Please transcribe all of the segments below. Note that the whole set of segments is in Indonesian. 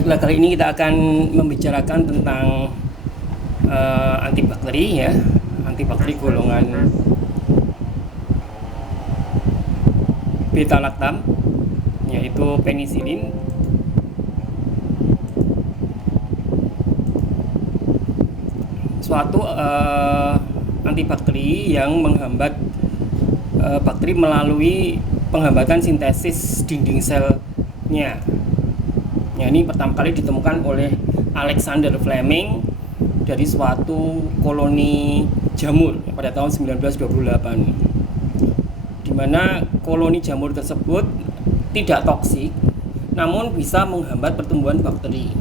Baiklah, kali ini kita akan membicarakan tentang antibakteri ya, antibakteri golongan beta lactam, yaitu penisilin. Suatu antibakteri yang menghambat bakteri melalui penghambatan sintesis dinding selnya. Ya, ini pertama kali ditemukan oleh Alexander Fleming dari suatu koloni jamur pada tahun 1928, di mana koloni jamur tersebut tidak toksik namun bisa menghambat pertumbuhan bakteri.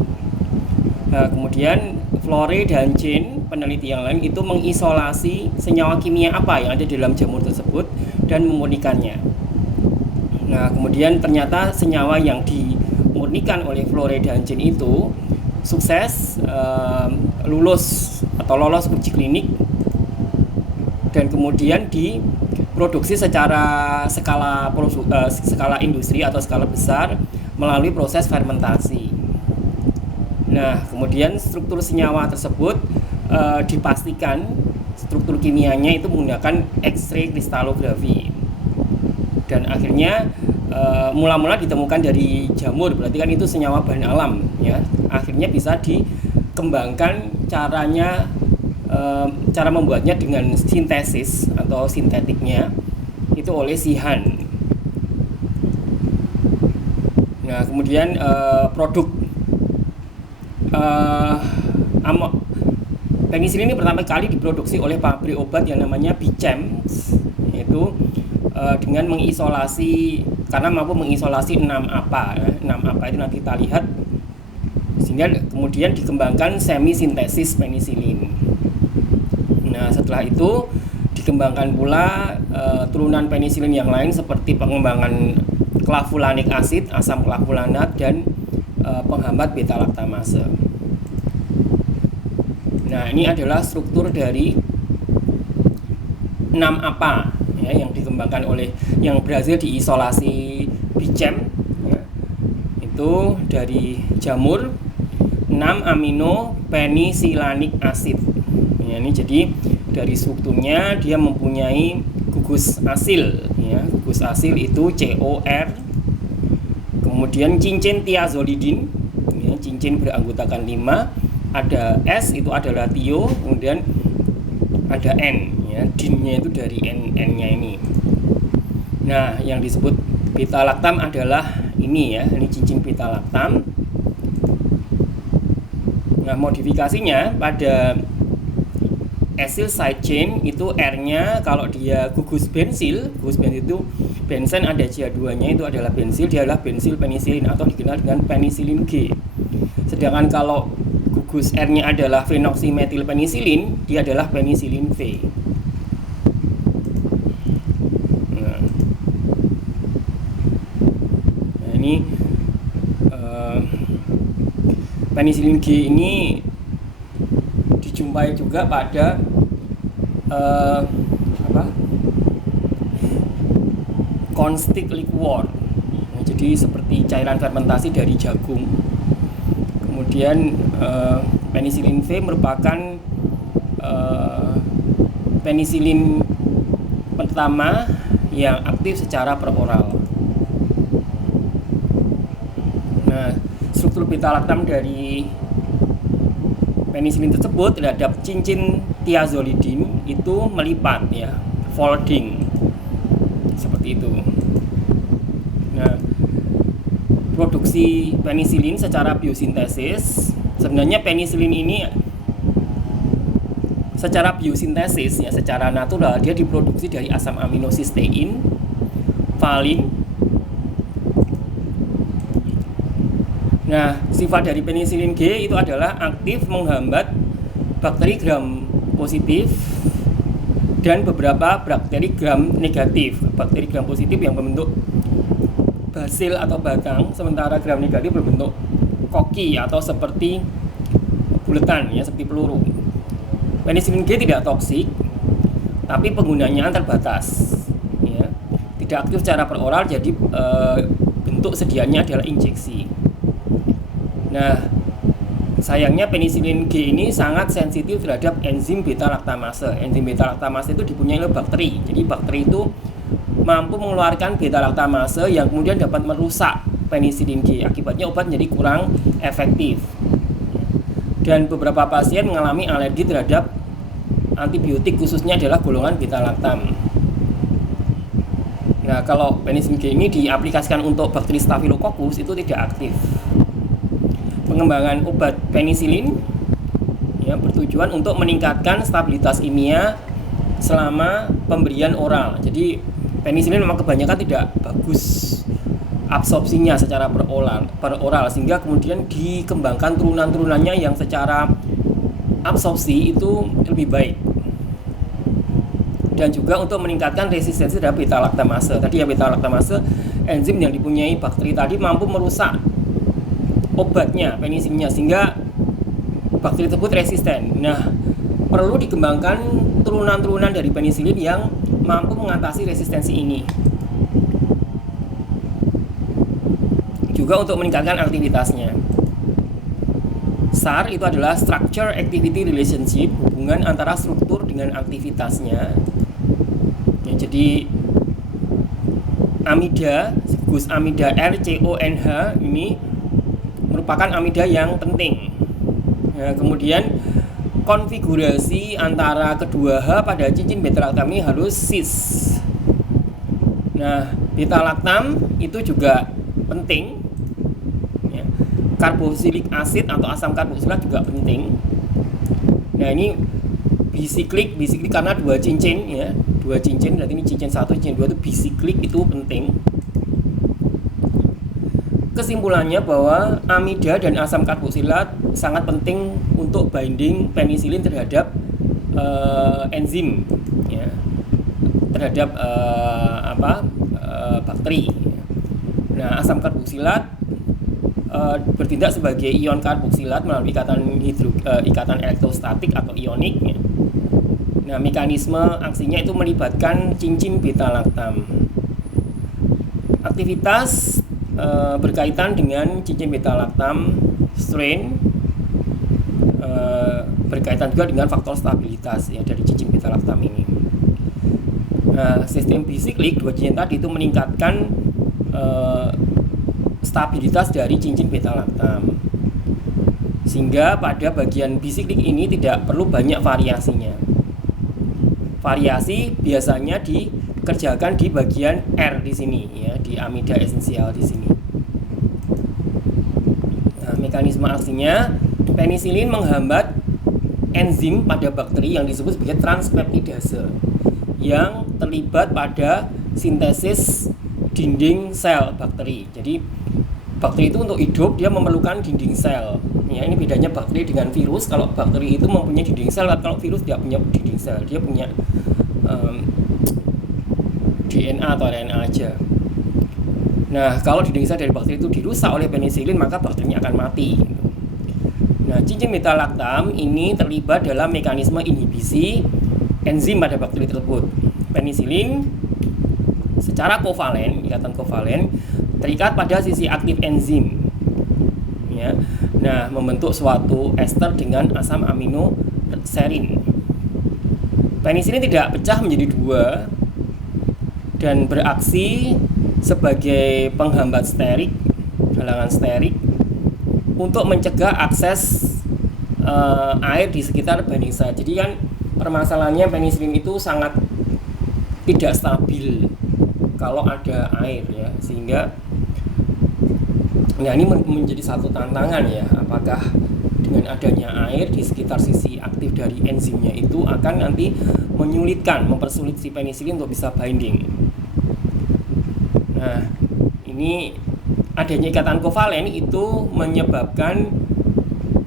Nah, kemudian Flore dan Jane, peneliti yang lain, itu mengisolasi senyawa kimia apa yang ada di dalam jamur tersebut dan memurnikannya. Nah, kemudian ternyata senyawa yang dimurnikan oleh Flore dan Jane itu sukses lolos uji klinik dan kemudian diproduksi secara skala industri atau skala besar melalui proses fermentasi. Nah, kemudian struktur senyawa tersebut dipastikan struktur kimianya itu menggunakan X-ray kristalografi. Dan akhirnya mula-mula ditemukan dari jamur, berarti kan itu senyawa bahan alam ya. Akhirnya bisa dikembangkan cara membuatnya dengan sintesis atau sintetiknya itu oleh Sheehan. Nah, kemudian produk penisilin ini pertama kali diproduksi oleh pabrik obat yang namanya Bichem, yaitu dengan mengisolasi, karena mampu mengisolasi 6 APA. 6 APA itu nanti kita lihat, sehingga kemudian dikembangkan semi sintesis penisilin. Nah, setelah itu dikembangkan pula turunan penisilin yang lain seperti pengembangan clavulanik acid, asam clavulanat, dan penghambat beta laktamase. Nah, ini adalah struktur dari 6 APA ya, yang dikembangkan oleh, yang berhasil diisolasi Bichem ya, itu dari jamur 6 amino penisilanik acid ya. Ini jadi dari strukturnya dia mempunyai gugus asil ya. Gugus asil itu COR, kemudian cincin thiazolidin ya, cincin beranggotakan 5, ada S itu adalah tio, kemudian ada N ya, dinnya itu dari N-nya ini. Nah, yang disebut beta lactam adalah ini ya, ini cincin beta lactam. Nah, modifikasinya pada acyl side chain itu R-nya, kalau dia gugus bensil itu benzen ada CH2-nya, itu adalah bensil, dia adalah bensil penisilin atau dikenal dengan penisilin G. Sedangkan kalau gugus R-nya adalah phenoxymethyl penisilin, dia adalah penisilin V. Nah, ini penisilin G ini dijumpai juga pada cornstarch liquor. Nah, jadi seperti cairan fermentasi dari jagung. Kemudian penisilin V merupakan penisilin pertama yang aktif secara peroral. Nah, struktur beta lactam dari penisilin tersebut terhadap cincin thiazolidin itu melipat ya, folding seperti itu. Nah, produksi penisilin secara biosintesis, sebenarnya penisilin ini secara biosintesis ya, secara natural dia diproduksi dari asam amino sistein, valin. Nah, sifat dari penisilin G itu adalah aktif menghambat bakteri gram positif dan beberapa bakteri gram negatif. Bakteri gram positif yang berbentuk basil atau batang, sementara gram negatif berbentuk koki atau seperti buletan ya, seperti peluru. Penisilin G tidak toksik, tapi penggunaannya terbatas ya. Tidak aktif secara peroral, jadi bentuk sediaannya adalah injeksi. Nah, sayangnya penisilin G ini sangat sensitif terhadap enzim beta laktamase. Enzim beta laktamase itu dipunyai oleh bakteri. Jadi bakteri itu mampu mengeluarkan beta laktamase yang kemudian dapat merusak penisilin G. Akibatnya obat menjadi kurang efektif. Dan beberapa pasien mengalami alergi terhadap antibiotik, khususnya adalah golongan beta laktam. Nah, kalau penisilin G ini diaplikasikan untuk bakteri Staphylococcus itu tidak aktif. Pengembangan obat penisilin ya, bertujuan untuk meningkatkan stabilitas kimia selama pemberian oral. Jadi penisilin memang kebanyakan tidak bagus absorpsinya secara per oral sehingga kemudian dikembangkan turunan-turunannya yang secara absorpsi itu lebih baik. Dan juga untuk meningkatkan resistensi terhadap beta laktamase. Tadi ya, beta laktamase enzim yang dipunyai bakteri tadi mampu merusak obatnya, penisilinnya, sehingga bakteri tersebut resisten. Nah, perlu dikembangkan turunan-turunan dari penisilin yang mampu mengatasi resistensi ini. Juga untuk meningkatkan aktivitasnya. SAR itu adalah Structure Activity Relationship, hubungan antara struktur dengan aktivitasnya. Ya, jadi amida, gugus amida RCONH ini merupakan amida yang penting. Ya, kemudian konfigurasi antara kedua H pada cincin beta laktam ini harus cis. Nah, beta laktam itu juga penting. Ya, karboksilik asid atau asam karboksilat juga penting. Nah, ini bisiklik karena dua cincin ya, dua cincin, berarti ini cincin 1, cincin 2 itu bisiklik itu penting. Kesimpulannya bahwa amida dan asam karboksilat sangat penting untuk binding penisilin terhadap enzim ya, terhadap bakteri. Nah, asam karboksilat bertindak sebagai ion karboksilat melalui ikatan elektrostatik atau ionik ya. Nah, mekanisme aksinya itu melibatkan cincin beta laktam. Aktivitas berkaitan dengan cincin beta laktam strain, berkaitan juga dengan faktor stabilitas ya dari cincin beta laktam ini. Nah, sistem bisiklik dua cincin tadi itu meningkatkan stabilitas dari cincin beta laktam, sehingga pada bagian bisiklik ini tidak perlu banyak variasinya. Variasi biasanya dikerjakan di bagian R di sini ya, di amida esensial di sini. Nah, mekanisme aksinya, penisilin menghambat enzim pada bakteri yang disebut sebagai transpeptidase yang terlibat pada sintesis dinding sel bakteri. Jadi bakteri itu untuk hidup dia memerlukan dinding sel. Ya, ini bedanya bakteri dengan virus. Kalau bakteri itu mempunyai dinding sel, kalau virus tidak punya dinding sel, dia punya DNA atau RNA aja. Nah, kalau dinding sel dari bakteri itu dirusak oleh penisilin, maka bakterinya akan mati. Nah, cincin beta laktam ini terlibat dalam mekanisme inhibisi enzim pada bakteri tersebut. Penisilin secara kovalen, ikatan kovalen, terikat pada sisi aktif enzim. Ya. Nah, membentuk suatu ester dengan asam amino serin. Penisilin tidak pecah menjadi dua dan beraksi sebagai penghambat sterik, halangan sterik untuk mencegah akses air di sekitar binding site. Jadi kan permasalahannya penisilin itu sangat tidak stabil kalau ada air ya, sehingga nah ini menjadi satu tantangan ya, apakah dengan adanya air di sekitar sisi aktif dari enzimnya itu akan nanti menyulitkan, mempersulit si penisilin untuk bisa binding. Nah, ini adanya ikatan kovalen itu menyebabkan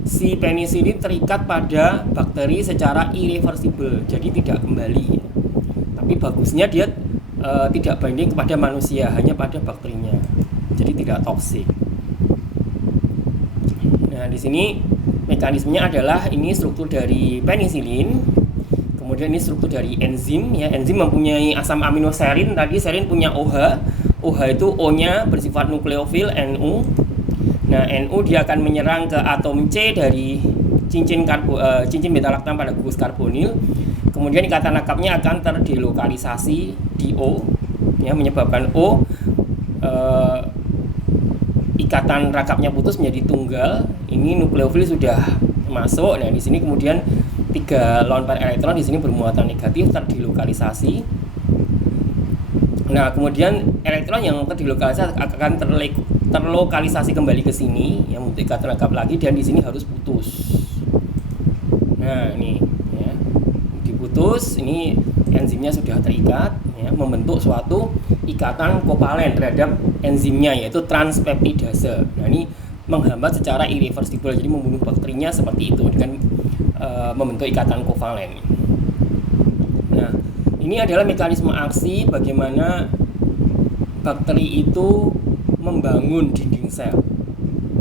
si penisilin terikat pada bakteri secara irreversible, jadi tidak kembali. Tapi bagusnya dia tidak binding kepada manusia, hanya pada bakterinya, jadi tidak toksik. Nah, di sini mekanismenya adalah ini struktur dari penisilin, kemudian ini struktur dari enzim ya. Enzim mempunyai asam amino serin, tadi serin punya OH. OH itu O-nya bersifat nukleofil NU. Nah, NU dia akan menyerang ke atom C dari cincin beta laktam pada gugus karbonil. Kemudian ikatan lengkapnya akan terdelokalisasi di O, ya, menyebabkan O ikatan rakapnya putus menjadi tunggal. Ini nukleofil sudah masuk. Nah, di sini kemudian 3 lone pair elektron di sini bermuatan negatif terdelokalisasi. Nah, kemudian elektron yang terdelokalisasi akan terlokalisasi kembali ke sini, yang untuk ikatan lengkap lagi, dan di sini harus putus. Nah, ini ya, diputus, ini enzimnya sudah terikat, ya, membentuk suatu ikatan kovalen terhadap enzimnya, yaitu transpeptidase. Nah, ini menghambat secara irreversible, jadi membunuh bakterinya seperti itu dengan membentuk ikatan kovalen. Nah, ini adalah mekanisme aksi bagaimana bakteri itu membangun dinding sel.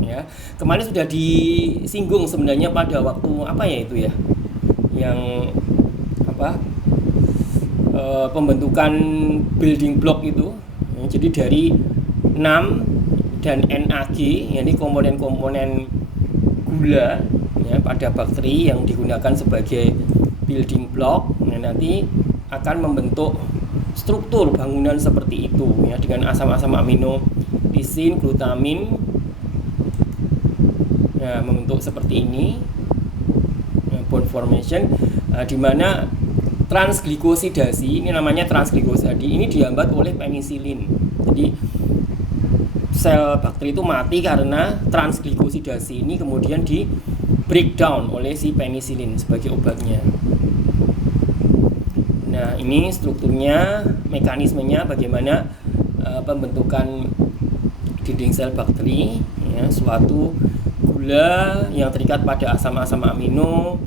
Ya, kemarin sudah disinggung sebenarnya pada waktu apa ya itu ya, yang apa pembentukan building block itu. Ya, jadi dari NAM dan NAG, yakni komponen-komponen gula, ya, pada bakteri yang digunakan sebagai building block. Nah, nanti akan membentuk struktur bangunan seperti itu, ya, dengan asam-asam amino, lisin, glutamin. Nah, membentuk seperti ini, bond formation, di mana transglikosidasi, ini namanya transglikosidasi, ini dihambat oleh penisilin. Jadi sel bakteri itu mati karena transglikosidasi ini kemudian di breakdown oleh si penisilin sebagai obatnya. Nah, ini strukturnya, mekanismenya bagaimana pembentukan dinding sel bakteri, ya, suatu gula yang terikat pada asam-asam amino,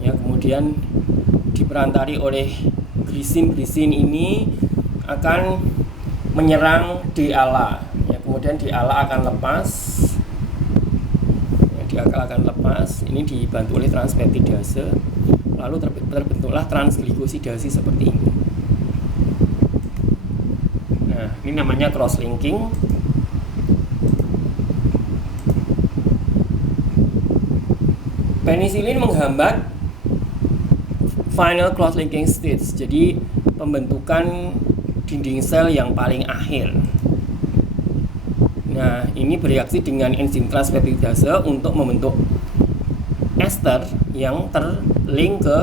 ya, kemudian diperantari oleh glisin ini akan menyerang D-ala, ya, kemudian D-ala akan lepas, ya, D-ala akan lepas, ini dibantu oleh transpeptidase, lalu terbentuklah transglikosidasi seperti ini. Nah, ini namanya cross linking. Penisilin menghambat final cross linking stage, jadi pembentukan dinding sel yang paling akhir. Nah, ini bereaksi dengan enzim transpeptidase untuk membentuk ester yang terlink ke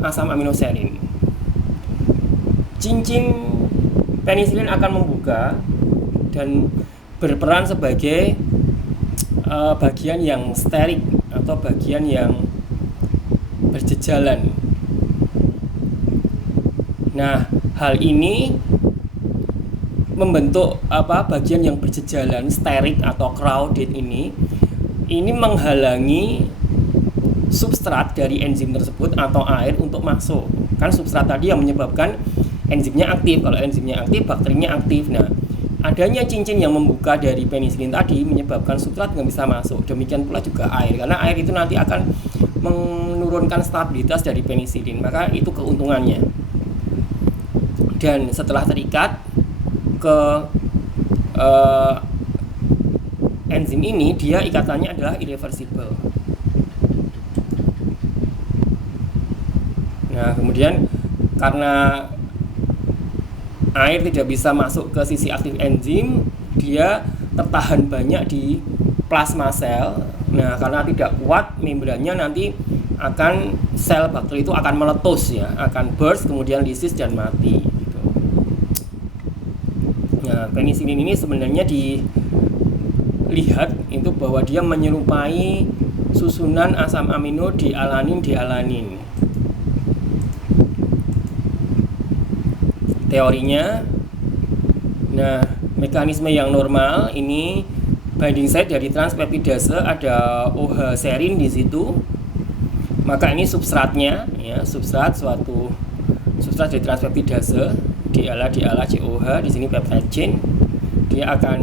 asam aminoserin. Cincin penisilin akan membuka dan berperan sebagai bagian yang sterik atau bagian yang berjejalan. Nah, hal ini membentuk bagian yang berjejalan, sterik atau crowded ini menghalangi substrat dari enzim tersebut atau air untuk masuk. Kan substrat tadi yang menyebabkan enzimnya aktif. Kalau enzimnya aktif, bakterinya aktif. Nah, adanya cincin yang membuka dari penisilin tadi menyebabkan substrat nggak bisa masuk. Demikian pula juga air, karena air itu nanti akan menurunkan stabilitas dari penisilin. Maka itu keuntungannya. Dan setelah terikat ke enzim ini, dia ikatannya adalah irreversible. Nah, kemudian karena air tidak bisa masuk ke sisi aktif enzim, dia tertahan banyak di plasma sel. Nah, karena tidak kuat membrannya, nanti akan sel bakteri itu akan meletus, ya, akan burst, kemudian lysis dan mati gitu. Nah, penisilin ini sebenarnya dilihat itu bahwa dia menyerupai susunan asam amino dialanin. Teorinya, nah, mekanisme yang normal ini binding site dari transpeptidase, ada OH serin di situ. Maka ini substratnya, ya, substrat dari transpeptidase, DALA COH, di sini peptide chain. Dia akan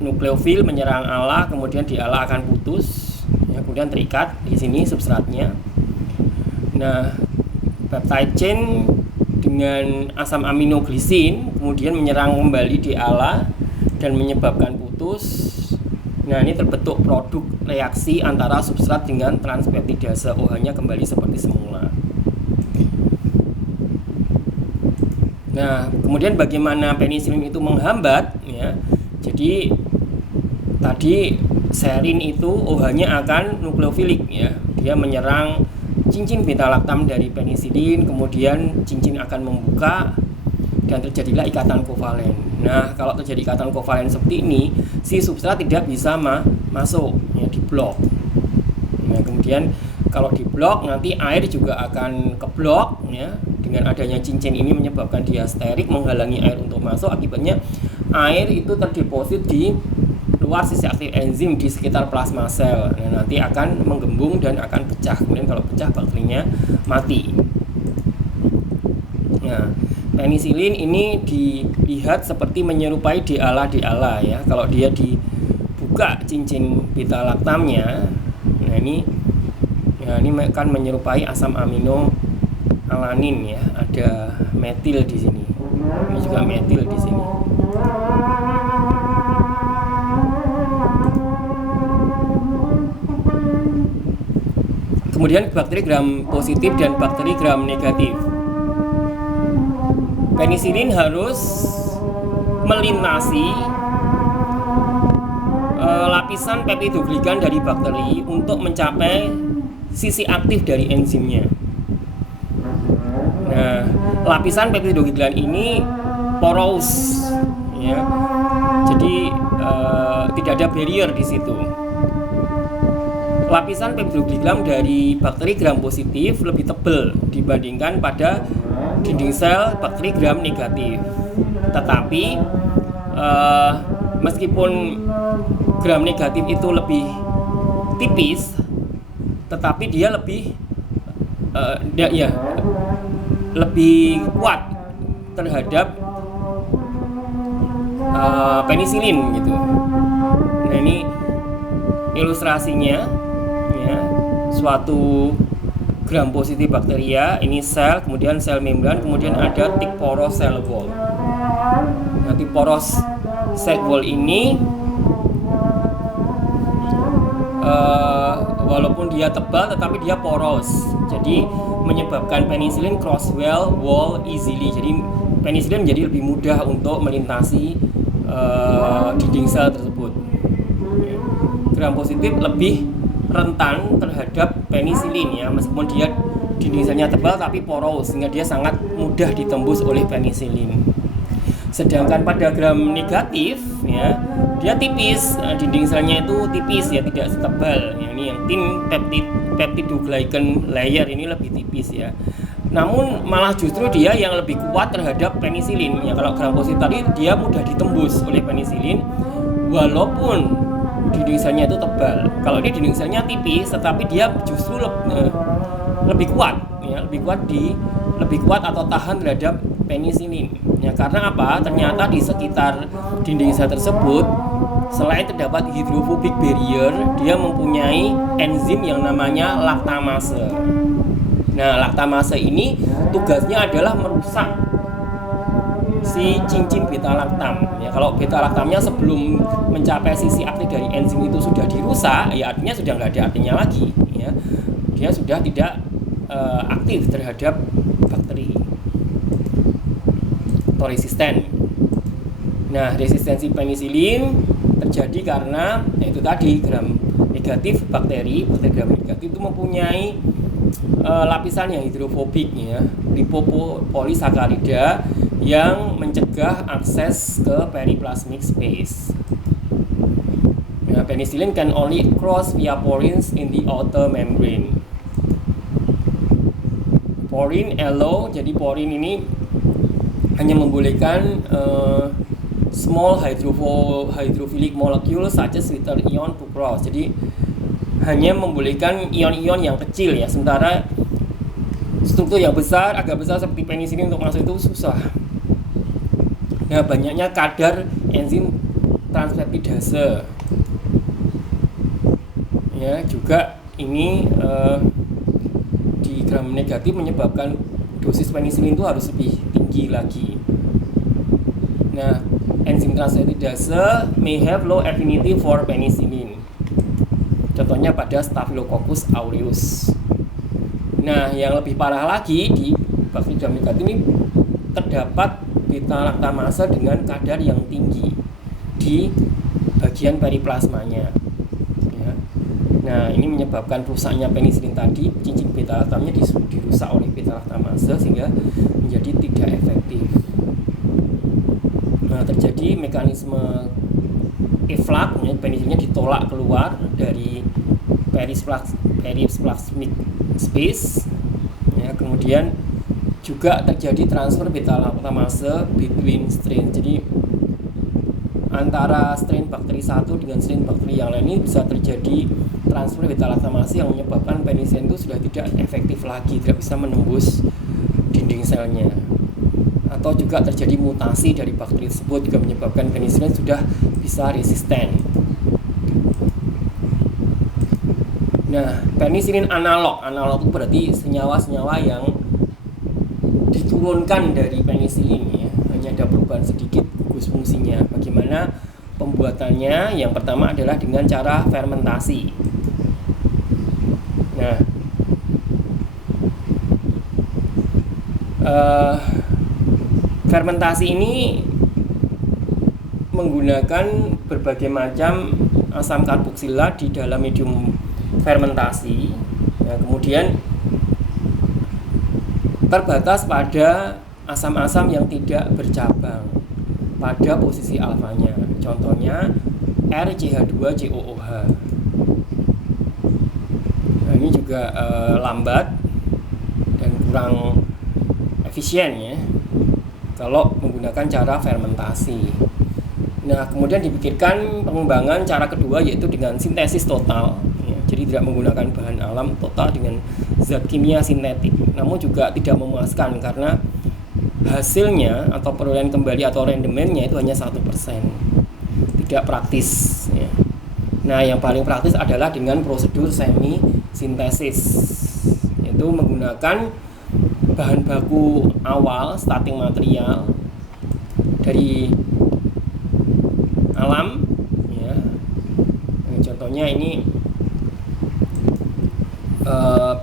nukleofil menyerang ALA, kemudian DALA akan putus, ya, kemudian terikat di sini substratnya. Nah, peptide chain dengan asam aminoglisin kemudian menyerang kembali DALA dan menyebabkan putus. Nah, ini terbentuk produk reaksi antara substrat dengan transpeptidase. OH-nya kembali seperti semula. Nah, kemudian bagaimana penisilin itu menghambat ya. Jadi tadi serin itu OH-nya akan nukleofilik ya. Dia menyerang cincin beta laktam dari penisilin, kemudian cincin akan membuka dan terjadilah ikatan kovalen. Nah, kalau terjadi ikatan kovalen seperti ini, si substrat tidak bisa masuk ya, diblok. Nah, kemudian kalau diblok nanti air juga akan keblok ya. Dengan adanya cincin ini menyebabkan dia sterik, menghalangi air untuk masuk. Akibatnya air itu terdeposit di luar sisi aktif enzim di sekitar plasma sel. Nah, nanti akan menggembung dan akan pecah. Kemudian kalau pecah bakterinya mati. Nah, penisilin ini dilihat seperti menyerupai diala ya. Kalau dia dibuka cincin beta laktamnya, nah ini akan menyerupai asam amino alanin ya. Ada metil di sini. Ini juga metil di sini. Kemudian bakteri gram positif dan bakteri gram negatif. Penisilin harus melintasi lapisan peptidoglikan dari bakteri untuk mencapai sisi aktif dari enzimnya. Nah, lapisan peptidoglikan ini poros ya. Jadi tidak ada barrier di situ. Lapisan peptidoglikan dari bakteri gram positif lebih tebal dibandingkan pada dinding sel bakteri gram negatif. Tetapi meskipun gram negatif itu lebih tipis, tetapi dia lebih kuat terhadap penisilin gitu. Nah, ini ilustrasinya ya, suatu gram positif bakteria, ini sel, kemudian sel membran, kemudian ada thick porous cell wall. Nah, thick porous cell wall ini walaupun dia tebal tetapi dia poros, jadi menyebabkan penisilin cross wall easily. Jadi penisilin menjadi lebih mudah untuk melintasi dinding sel tersebut. Gram positif lebih rentan terhadap penisilin ya, meskipun dia dinding selnya tebal tapi poros, sehingga dia sangat mudah ditembus oleh penisilin. Sedangkan pada gram negatif ya, dia tipis, dinding selnya itu tipis ya, tidak setebal ya. Ini yang thin peptidoglycan layer ini lebih tipis ya. Namun malah justru dia yang lebih kuat terhadap penisilin ya. Kalau gram positif tadi dia mudah ditembus oleh penisilin walaupun dinding selnya itu tebal. Kalau ini dinding selnya tipis tetapi dia justru lebih kuat ya, lebih kuat atau tahan terhadap penisilin. Ya, karena apa? Ternyata di sekitar dinding sel tersebut selain terdapat hidrofobik barrier, dia mempunyai enzim yang namanya laktamase. Nah, laktamase ini tugasnya adalah merusak si cincin beta laktam. Ya, kalau beta laktamnya sebelum mencapai sisi aktif dari enzim itu sudah dirusak, ya artinya sudah nggak ada artinya lagi. Ya, dia sudah tidak aktif terhadap bakteri atau resisten. Nah, resistensi penisilin terjadi karena itu tadi gram negatif bakteri gram negatif itu mempunyai lapisan yang hidrofobik ya, lipopolisakarida yang mencegah akses ke periplasmic space. Nah, penicillin can only cross via porins in the outer membrane. Porin allow, jadi porin ini hanya membolehkan small hydrophilic molecule such as little ion to cross. Jadi hanya membolehkan ion-ion yang kecil ya, sementara struktur yang besar, agak besar seperti penisilin untuk masuk itu susah. Nah, banyaknya kadar enzim transpeptidase ya, juga ini di gram negatif menyebabkan dosis penisilin itu harus lebih tinggi lagi. Nah, enzim transferase may have low affinity for penicillin. Contohnya pada Staphylococcus aureus. Nah, yang lebih parah lagi di bakteri Damnicat ini terdapat beta laktamase dengan kadar yang tinggi di bagian periplasmanya. Ya. Nah, ini menyebabkan rusaknya penisilin tadi, cincin beta laktamnya dirusak oleh beta laktamase sehingga menjadi tidak efektif. Nah, terjadi mekanisme efflux, penisilinnya ditolak keluar dari perisplasmic space. Ya, kemudian juga terjadi transfer beta laktamase between strain. Jadi antara strain bakteri satu dengan strain bakteri yang lain ini bisa terjadi transfer beta laktamase yang menyebabkan penisilin itu sudah tidak efektif lagi, tidak bisa menembus dinding selnya. Atau juga terjadi mutasi dari bakteri tersebut juga menyebabkan penisilin sudah bisa resisten. Nah, penisilin analog itu berarti senyawa-senyawa yang diturunkan dari penisilin, ya. Hanya ada perubahan sedikit gugus fungsinya. Bagaimana pembuatannya? Yang pertama adalah dengan cara fermentasi. Nah, fermentasi ini menggunakan berbagai macam asam karboksila di dalam medium fermentasi. Nah, kemudian terbatas pada asam-asam yang tidak bercabang pada posisi alfanya. Contohnya RCH2COOH. Nah, ini juga lambat dan kurang efisien, ya, kalau menggunakan cara fermentasi. Nah, kemudian dipikirkan pengembangan cara kedua, yaitu dengan sintesis total, ya. Jadi tidak menggunakan bahan alam total dengan zat kimia sintetik. Namun juga tidak memuaskan karena hasilnya atau perolehan kembali atau rendemennya itu hanya 1%. Tidak praktis, ya. Nah, yang paling praktis adalah dengan prosedur semi sintesis, yaitu menggunakan bahan baku awal, starting material dari alam, ya. Contohnya ini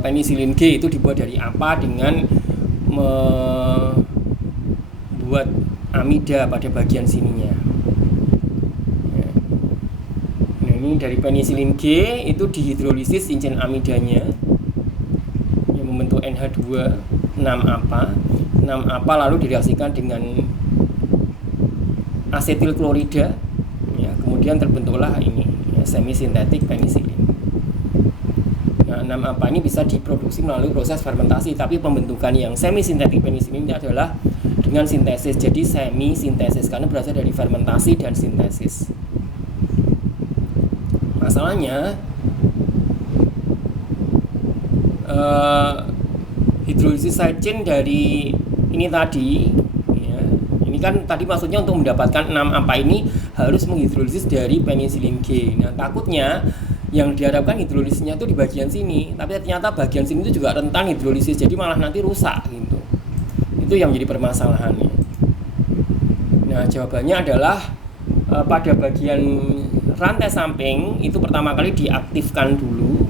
penisilin G itu dibuat dari apa dengan membuat amida pada bagian sininya. Ya. Nah, ini dari penisilin G itu dihidrolisis cincin amidanya yang membentuk NH2 6-apa lalu direaksikan dengan asetil klorida, ya, kemudian terbentuklah ini, ya, semi sintetik penisilin. Nah, 6-apa ini bisa diproduksi melalui proses fermentasi, tapi pembentukan yang semi sintetik penisilin ini adalah dengan sintesis. Jadi semi sintesis karena berasal dari fermentasi dan sintesis. Masalahnya hidrolisis side chain dari ini tadi, ya, ini kan tadi maksudnya untuk mendapatkan 6-apa ini harus menghidrolisis dari penisilin G. Nah, takutnya yang diharapkan hidrolisisnya itu di bagian sini, tapi ternyata bagian sini itu juga rentan hidrolisis, jadi malah nanti rusak gitu. Itu yang menjadi permasalahannya. Nah, jawabannya adalah pada bagian rantai samping itu pertama kali diaktifkan dulu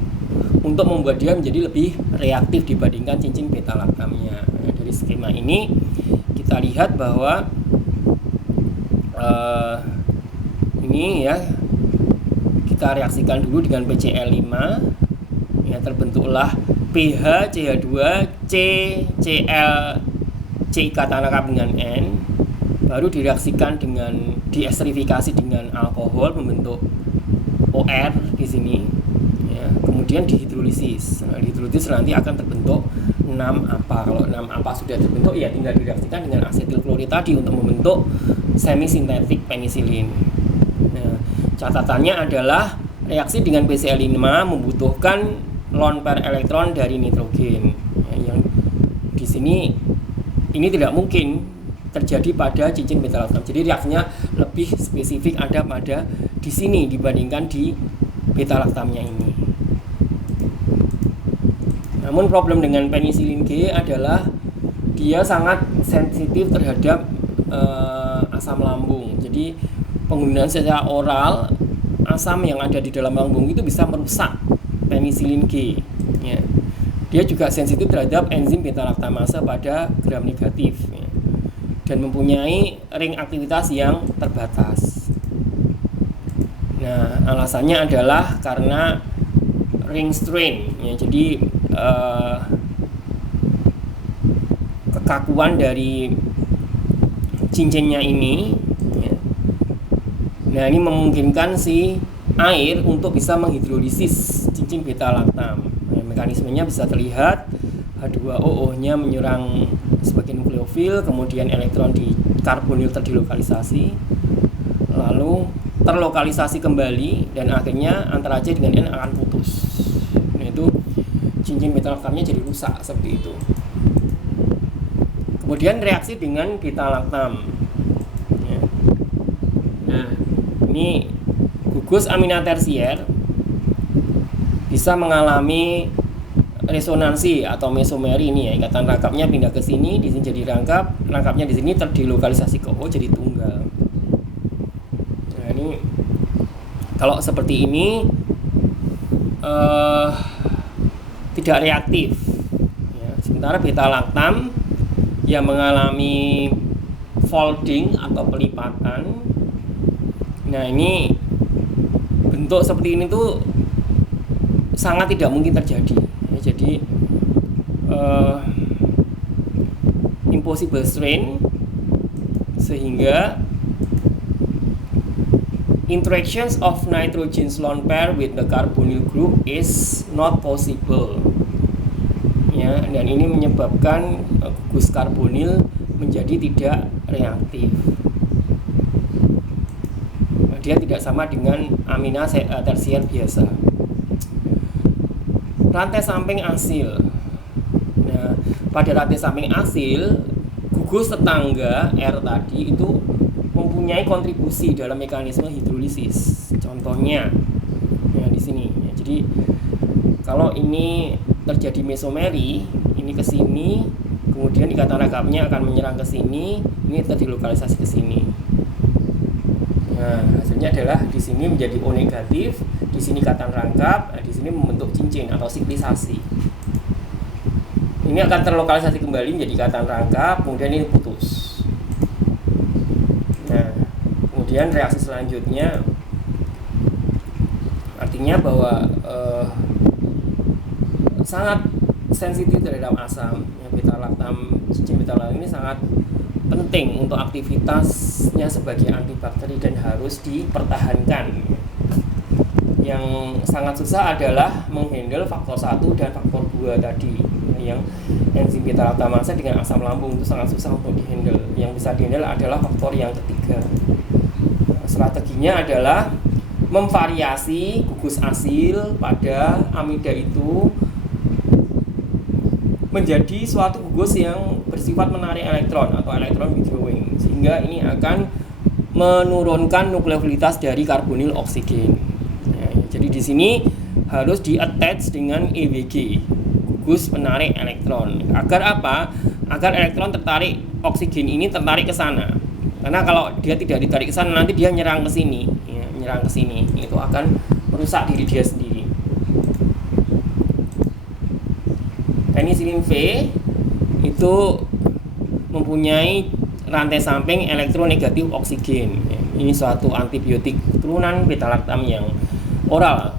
untuk membuat dia menjadi lebih reaktif dibandingkan cincin beta laktamnya. Nah, dari skema ini kita lihat bahwa ini, ya, kita reaksikan dulu dengan PCl5, ya, terbentuklah pH CH2 CCl C ikatan lengkap dengan N, baru direaksikan dengan diesterifikasi dengan alkohol membentuk OR di sini. Kemudian dihidrolisis. Nah, dihidrolisis nanti akan terbentuk 6-apa. Kalau 6-apa sudah terbentuk, ya tinggal direaksikan dengan asetil klorid tadi untuk membentuk semi sintetik penisilin. Nah, catatannya adalah reaksi dengan PCl5 membutuhkan lone pair elektron dari nitrogen. Ya, yang di sini ini tidak mungkin terjadi pada cincin beta laktam. Jadi reaksinya lebih spesifik ada pada di sini dibandingkan di beta laktamnya ini. Namun problem dengan penisilin G adalah dia sangat sensitif terhadap asam lambung. Jadi penggunaan secara oral asam yang ada di dalam lambung itu bisa merusak penisilin G. Ya. Dia juga sensitif terhadap enzim beta laktamase pada gram negatif, ya, dan mempunyai ring aktivitas yang terbatas. Nah, alasannya adalah karena ring strain, ya, jadi kekakuan dari cincinnya ini, ya. Nah, ini memungkinkan si air untuk bisa menghidrolisis cincin beta laktam. Nah, mekanismenya bisa terlihat, H2OO-nya menyerang sebagian nukleofil, kemudian elektron di karbonil terdilokalisasi, lalu terlokalisasi kembali, dan akhirnya antara C dengan N akan putus. Nah, itu cincin beta laktamnya jadi rusak seperti itu. Kemudian reaksi dengan beta laktam. Ya. Nah, ini gugus amina tersier bisa mengalami resonansi atau mesomeri ini, ya, ikatan rangkapnya pindah ke sini, di sini jadi rangkapnya di sini terdilokalisasi ke O jadi tunggal. Nah, ini kalau seperti ini tidak reaktif, ya. Sementara beta laktam yang mengalami folding atau pelipatan, nah ini bentuk seperti ini tuh sangat tidak mungkin terjadi, ya. Jadi impossible strain, sehingga interactions of nitrogen lone pair with the carbonyl group is not possible, ya, dan ini menyebabkan gugus karbonil menjadi tidak reaktif. Dia tidak sama dengan amina tersier biasa. Rantai samping asil. Nah, pada rantai samping asil, gugus tetangga R tadi itu mempunyai kontribusi dalam mekanisme hidrolisis. Contohnya, ya, di sini. Ya, jadi kalau ini terjadi mesomeri, ini ke sini, kemudian ikatan rangkapnya akan menyerang ke sini, ini terdilokalisasi ke sini. Nah, hasilnya adalah di sini menjadi O negatif, di sini ikatan rangkap, di sini membentuk cincin atau siklisasi. Ini akan terlokalisasi kembali menjadi ikatan rangkap, kemudian ini putus. Nah, kemudian reaksi selanjutnya artinya bahwa sangat sensitif terhadap asam. Ya, beta laktam, cincin beta laktam ini sangat penting untuk aktivitasnya sebagai antibakteri dan harus dipertahankan. Yang sangat susah adalah menghandle faktor 1 dan faktor 2 tadi, yang enzim beta laktamase dengan asam lambung itu sangat susah untuk dihandle. Yang bisa dihandle adalah faktor yang ketiga. Strateginya adalah memvariasi gugus asil pada amida itu menjadi suatu gugus yang bersifat menarik elektron atau elektron withdrawing, sehingga ini akan menurunkan nukleofilitas dari karbonil oksigen. Nah, jadi di sini harus di-attach dengan EWG, gugus penarik elektron. Agar apa? Agar elektron tertarik oksigen ini tertarik ke sana. Karena kalau dia tidak ditarik ke sana, nanti dia nyerang ke sini, ya, nyerang ke sini. Itu akan merusak diri dia sendiri. Penisilin V itu mempunyai rantai samping elektronegatif oksigen. Ini suatu antibiotik turunan beta laktam yang oral.